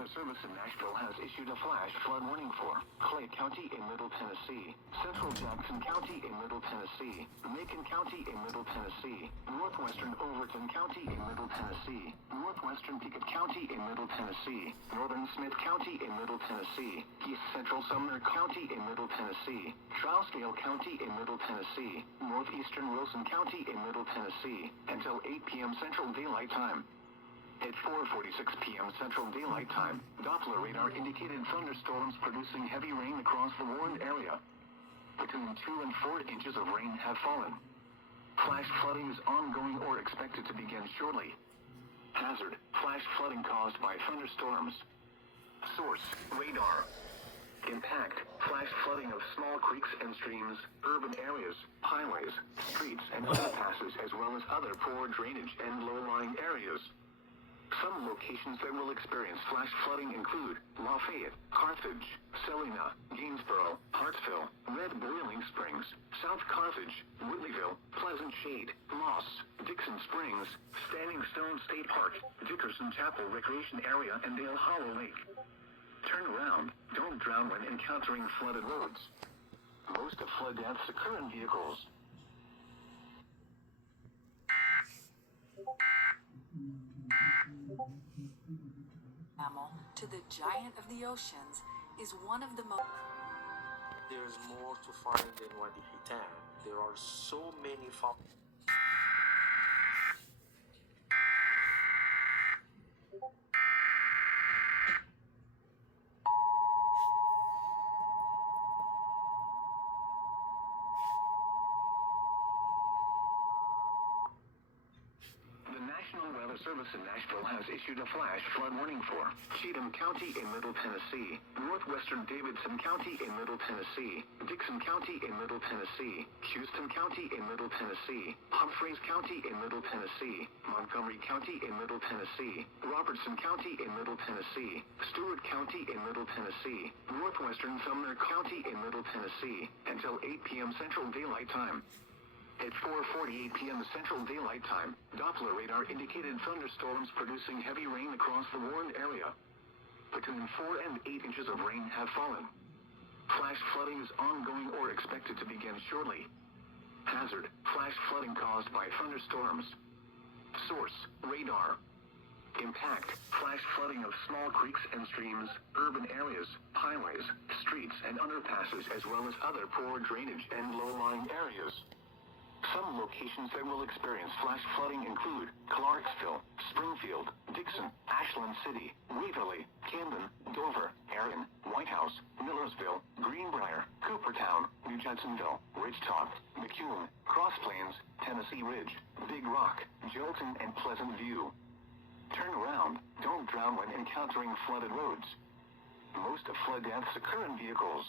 Weather Service in Nashville has issued a flash flood warning for Clay County in Middle Tennessee, Central Jackson County in Middle Tennessee, Macon County in Middle Tennessee, Northwestern Overton County in Middle Tennessee, Northwestern Pickett County in Middle Tennessee, Northern Smith County in Middle Tennessee, East Central Sumner County in Middle Tennessee, Trousdale County in Middle Tennessee, Northeastern Wilson County in Middle Tennessee, until 8 p.m. Central Daylight Time. At 4:46 p.m. Central Daylight Time, Doppler radar indicated thunderstorms producing heavy rain across the warned area. Between 2 and 4 inches of rain have fallen. Flash flooding is ongoing or expected to begin shortly. Hazard: flash flooding caused by thunderstorms. Source: radar. Impact: flash flooding of small creeks and streams, urban areas, highways, streets, and underpasses, as well as other poor drainage and low-lying areas. Some locations that will experience flash flooding include Lafayette, Carthage, Salina, Gainsboro, Hartsville, Red Boiling Springs, South Carthage, Woodleyville, Pleasant Shade, Moss, Dixon Springs, Standing Stone State Park, Dickerson Chapel Recreation Area, and Dale Hollow Lake. Turn around, don't drown when encountering flooded roads. Most of flood deaths occur in vehicles. Mammal to the giant of the oceans is one of the most. There's more to find than what you can. There are so many The National Weather Service in Nashville has issued a flash flood warning for Cheatham County in Middle Tennessee, Northwestern Davidson County in Middle Tennessee, Dixon County in Middle Tennessee, Houston County in Middle Tennessee, Humphreys County in Middle Tennessee, Montgomery County in Middle Tennessee, Robertson County in Middle Tennessee, Stewart County in Middle Tennessee, Northwestern Sumner County in Middle Tennessee, until 8 p.m. Central Daylight Time. At 4:48 p.m. Central Daylight Time, Doppler radar indicated thunderstorms producing heavy rain across the warned area. Between 4 and 8 inches of rain have fallen. Flash flooding is ongoing or expected to begin shortly. Hazard: flash flooding caused by thunderstorms. Source: radar. Impact: flash flooding of small creeks and streams, urban areas, highways, streets, and underpasses, as well as other poor drainage and low-lying areas. Some locations that will experience flash flooding include Clarksville, Springfield, Dixon, Ashland City, Waverly, Camden, Dover, Erin, White House, Millersville, Greenbrier, Coopertown, New Judsonville, Ridgetop, McEwen, Cross Plains, Tennessee Ridge, Big Rock, Jolton, and Pleasant View. Turn around, don't drown when encountering flooded roads. Most of flood deaths occur in vehicles.